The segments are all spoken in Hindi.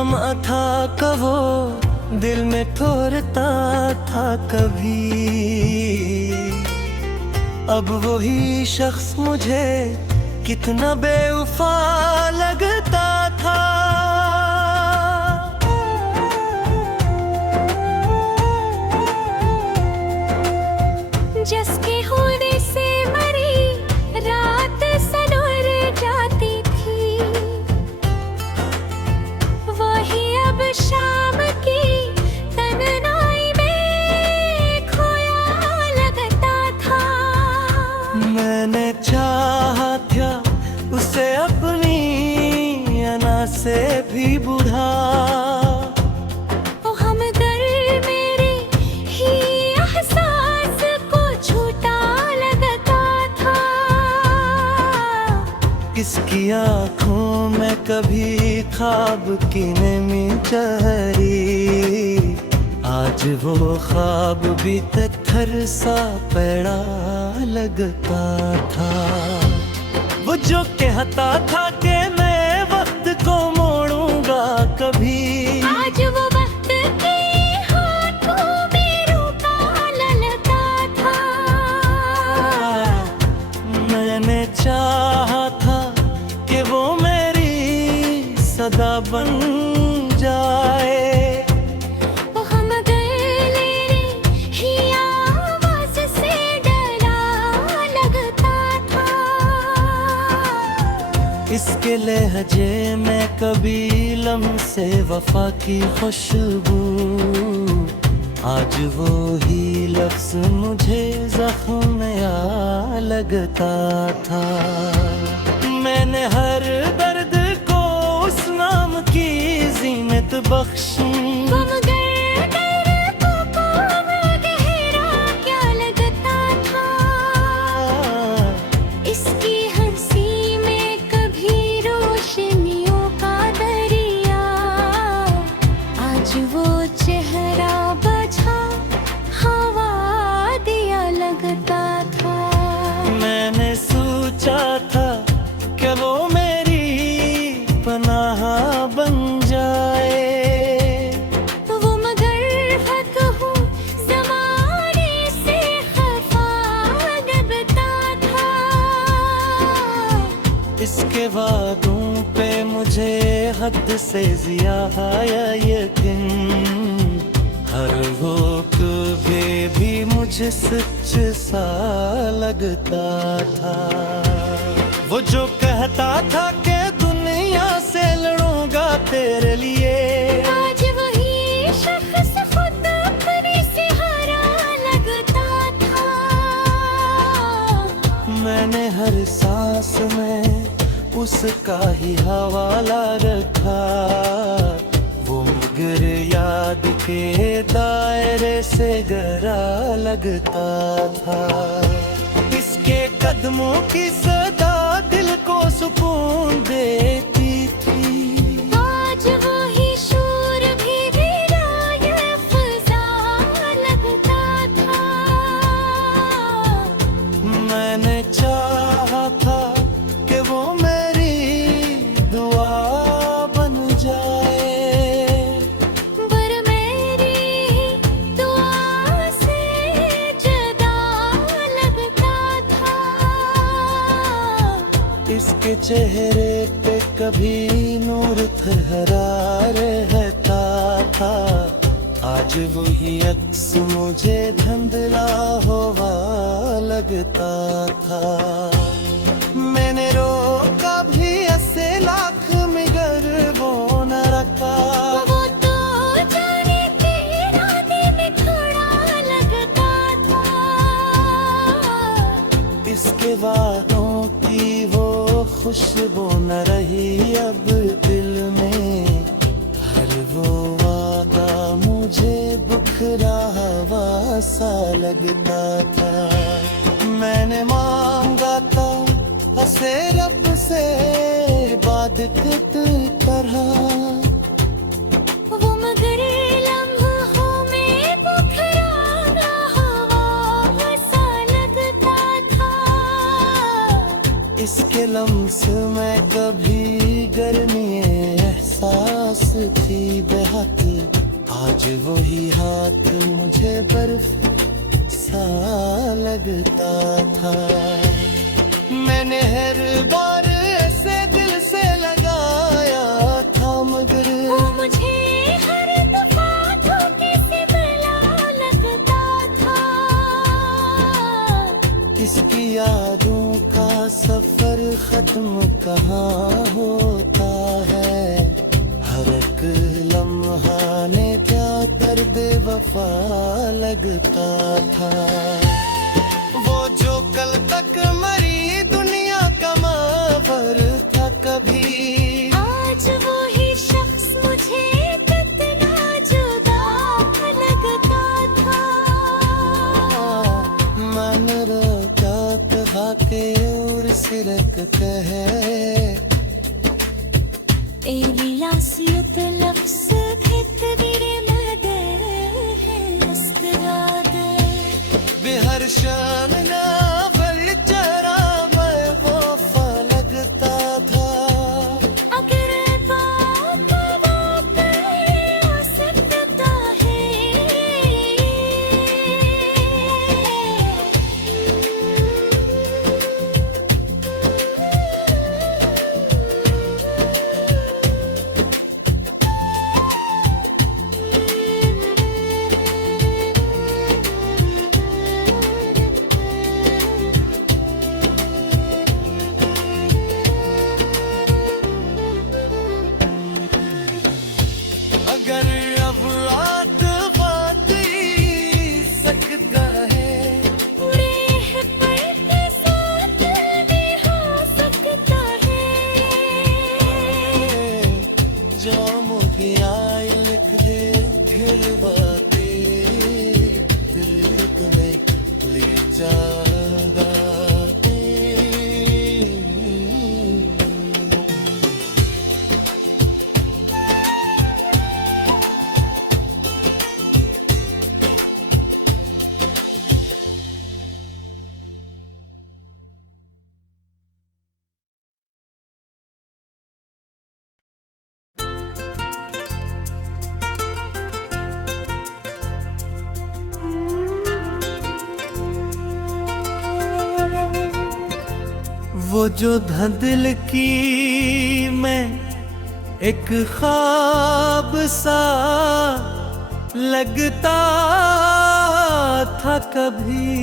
शम्आ था कबो दिल में ठोरता था कभी, अब वही शख्स मुझे कितना बेवफा लगता था। जिसके होने से मरी रात सनोर जाती थी, वही अब शाम की तन्हाई में खोया लगता था। मैंने चाहा था उसे अपनी अना से भी बुढ़ा, किसकी आँखों में कभी ख्वाब की नमी चढ़ी, आज वो ख्वाब भी पत्थर सा पड़ा लगता था। वो जो कहता था कि मैं वक्त को मोड़ूंगा कभी, आज वो वक्त के हाथों में रोका लगता था। मैंने चाहा था कि वो मेरी सदा बन जाए, वो हम गले ही आवाज से डरा लगता था। इसके लहजे में कभी लम्से वफा की खुशबू, आज वो ही लफ्ज़ मुझे ज़ख्म में आ लगता था। मैंने हर दर्द को उस नाम की ज़ीनत बख्शी, गहरा क्या लगता था। इसकी हंसी में कभी रोशनियों का दरिया, आज वो चेहरा बझा हवा दिया लगता था। मैंने सोचा था कि वो मेरी पनाह बन जाए, वो मगर फक हूँ ज़माने से खफा लगता था। इसके वादों पे मुझे हद से ज़्यादा यकीन, हर वो कभी भी मुझे सच सा लगता था। वो जो कहता था कि दुनिया से लड़ूंगा तेरे लिए, आज वही शख्स खुद अपने से हारा लगता था। मैंने हर सांस में उसका ही हवाला रखा, वो मगर याद के दायरे से गहरा लगता था। इसके कदमों की सदा दिल को सुकून देती थी, आज वही शोर भी वीरान फ़ज़ा लगता था। मैंने चाहा था कि वो मेरी दुआ बन जाए, पर मेरी दुआ से जुदा लगता था। इसके चेहरे पे कभी नूर ठहरा रहता था, आज वही अक्स मुझे धुंधला हुआ लगता था। मैंने रोका भी ऐसे लाख मगर वो न रखा, वो तो जाने तेरा दिल खड़ा लगता था। इसके वादों की वो खुशबू न रही अब दिल में, हर वो वादा मुझे बुखरा हवा सा लगता था। मैंने मांगा था हसे रब से इबादत तरह, वो मगर लम्हों में बुखरा हवा सा लगता था। इसके लम्स में कभी गर्मी एहसास एहसास थी बेहद, आज वही हाथ मुझे बर्फ सा लगता था। मैंने हर बार ऐसे दिल से लगाया था, मगर वो मुझे हर दफा धोखे से मिला लगता था। इसकी यादों का सफर खत्म कहाँ होता है, हर एक लम्हा ने क्या कर बेवफा लगता था। वो जो कल तक मरी दुनिया का मावर था कभी, आज वो ही शख्स मुझे कितना जुदा लगता था। मन रोका कहा के और सिरक कहे Eliasiyet lafzı kettir mede istirade Behar शान नावल जरा मैं वफा लगता था। अगर बात बात हो सकता है, अगर अब रात बात ही सकता है, उड़े हैं पर के साथ भी हो सकता है। जाम की आई लिख दे फिर बातें दिल तुम्हें ले जागा दे। वो जो धंधल की मैं एक ख्वाब सा लगता था कभी,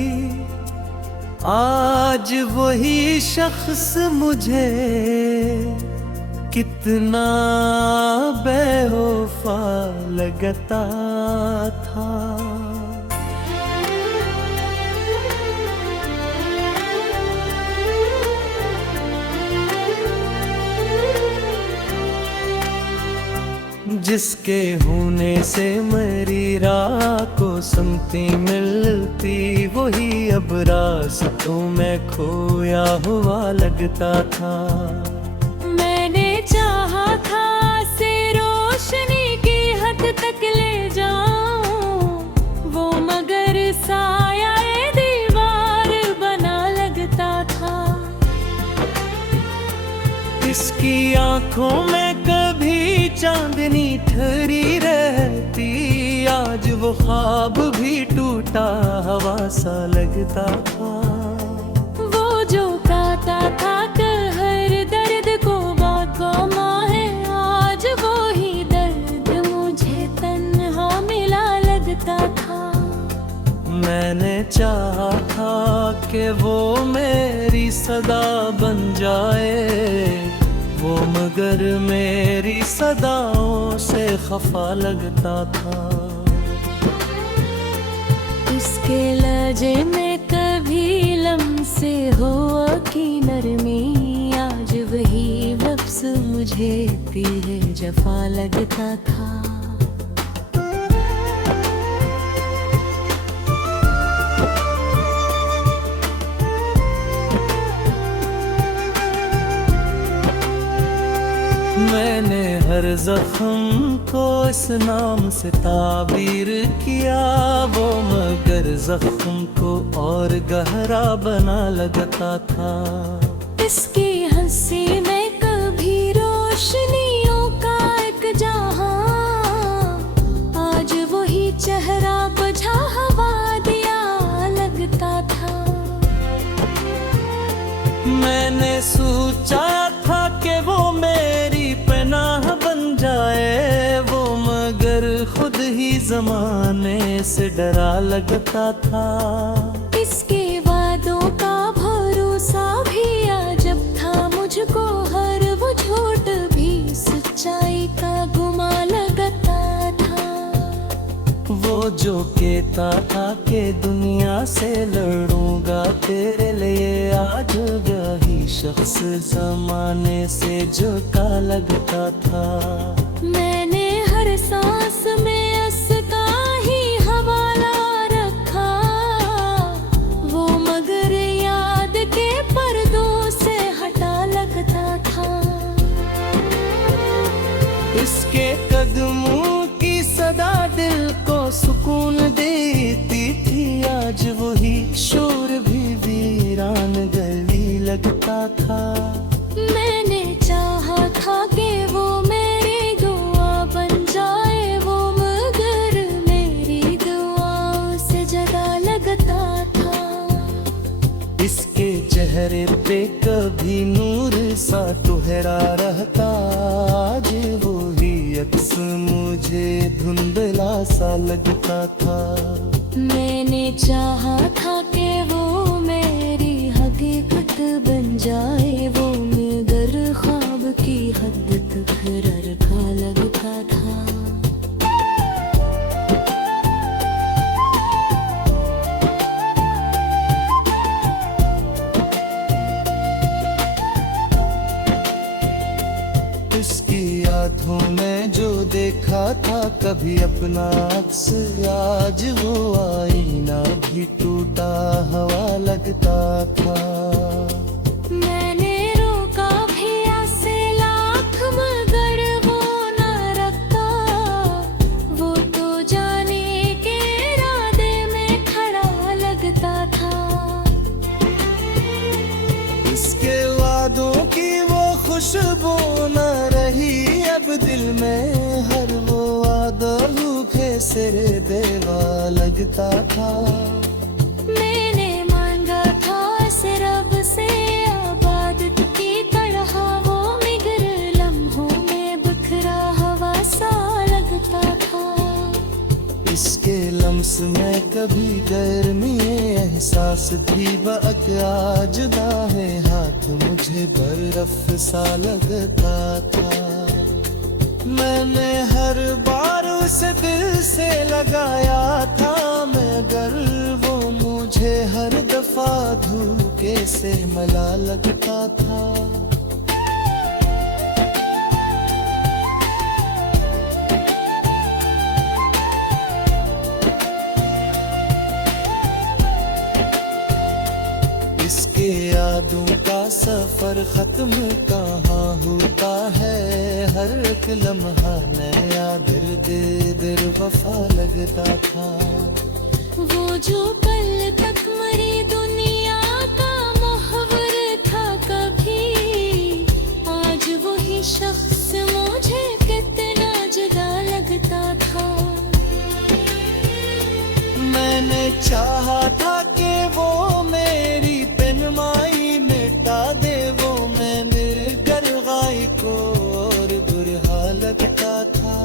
आज वही शख्स मुझे कितना बेवफा लगता था। जिसके होने से मेरी राह को सुनती मिलती, वही अब रास्तों में खोया हुआ लगता था। मैंने चाहा था से रोशनी की हद तक ले जाऊं, वो मगर साया दीवार बना लगता था। इसकी आंखों में कभी चांदनी ठहरी रहती, आज वो ख्वाब भी टूटा हवा सा लगता था। वो जो गाता था कहर दर्द को बहुत गमा है, आज वो ही दर्द मुझे तन्हा मिला लगता था। मैंने चाहा था कि वो मेरी सदा बन जाए, वो मगर मेरी सदाओं से खफा लगता था। उसके लहजे में कभी लम्से हुआ की नरमी, आज वही लफ्ज़ मुझे तीर जफा लगता था। मैंने हर जख्म को इस नाम से ताबीर किया, वो मगर जख्म को और गहरा बना लगता था। इसकी हंसी में कभी रोशनियों का एक मैंने सोचा था कि वो मेरी पनाह बन जाए वो, मगर खुद ही जमाने से डरा लगता था। इसके वादों का भरोसा भी अजब था मुझको, हर वो झूठ भी सच्चाई का गुमा लगता था। वो जो कहता था कि दुनिया से लड़ूंगा तेरे लिए, आज वही शख्स जमाने से झुका लगता था। मैंने हर सांस में उसका ही हवाला रखा, वो मगर याद के पर्दों से हटा लगता था। इसके कदमों की सदा दिल को सुकून देती थी, आज वही शोर भी वीरान गली लगता था। मैंने चाहा था कि वो मेरी दुआ बन जाए वो, मगर मेरी दुआओं से जगा लगता था। इसके चेहरे पे कभी नूर सा तुहरा रहता, आज वही अक्स मुझे धुंधला सा लगता था। मैंने चाहा था कि वो मेरी हकीकत बन जाए वो, मगर ख्वाब की हद तक रखा लगता था। इसकी यादों में जो देखा था कभी अपना अक्स, आज वो आईना भी टूटा हवा लगता था। मैंने रोका भी ऐसे लाख मगर वो न रखता, वो तो जाने के इरादे में खड़ा लगता था। इसके वादों की वो खुशबू न रही अब दिल में, हर वो वादा भूखे सिर देवा लगता था। मैंने मांगा था से रब से आबादत की तरह, वो मगर लम्हों में बिखरा हवा सा लगता था। इसके लम्स में कभी गर्मी एहसास थी बअक्या, जुदा है हाथ मुझे बर्फ सा लगता था। मैंने हर बार उसे दिल से लगाया था, मगर वो मुझे हर दफा धोखे से मला लगता था। इसके यादों का सफर खत्म कहाँ होता है, हर एक लम्हा नया दिल वफा लगता था। वो जो कल तक मरी दुनिया का मुहव्वर था कभी, आज वही शख्स मुझे कितना जुदा लगता था। मैंने चाहा था कि वो मेरी पेनमाई मिटा दे वो, मैं मेरे गरगाई को और बुरा लगता था।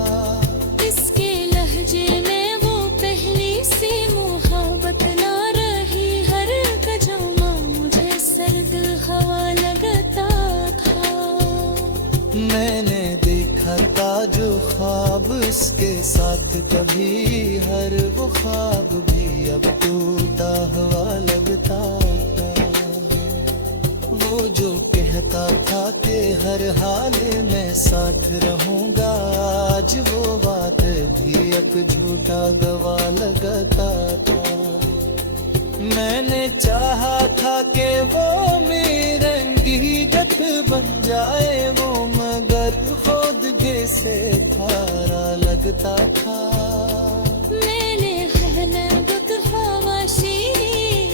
इसके लहजे में वो पहली सी मोहब्बत ना रही, हर कजमा मुझे सर्द हवा लगता था। मैंने देखा था जो ख्वाब इसके साथ कभी, हर वो ख्वाब भी अब टूटा हुआ लगता था। वो जो कहता था कि हर हाल में साथ रहूंगा, आज वो बात भी एक झूठा गवा लगता था। मैंने चाहा था कि वो मेरंगी जत बन जाए वो, मगर खुद से थारा लगता था। मैंने हनगत हवाशी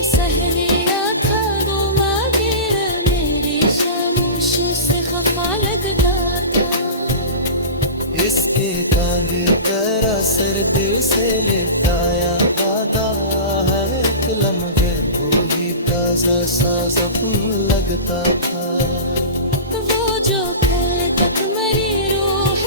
सहेलिया था वो, मगर मेरी खामोश से खफा लगता था। इसके कांधे पर सर्दी से लिटाया वादा, हर एक लम्हे को ही ताजा सा सपन लगता था। वो जो कल तक मरी रूह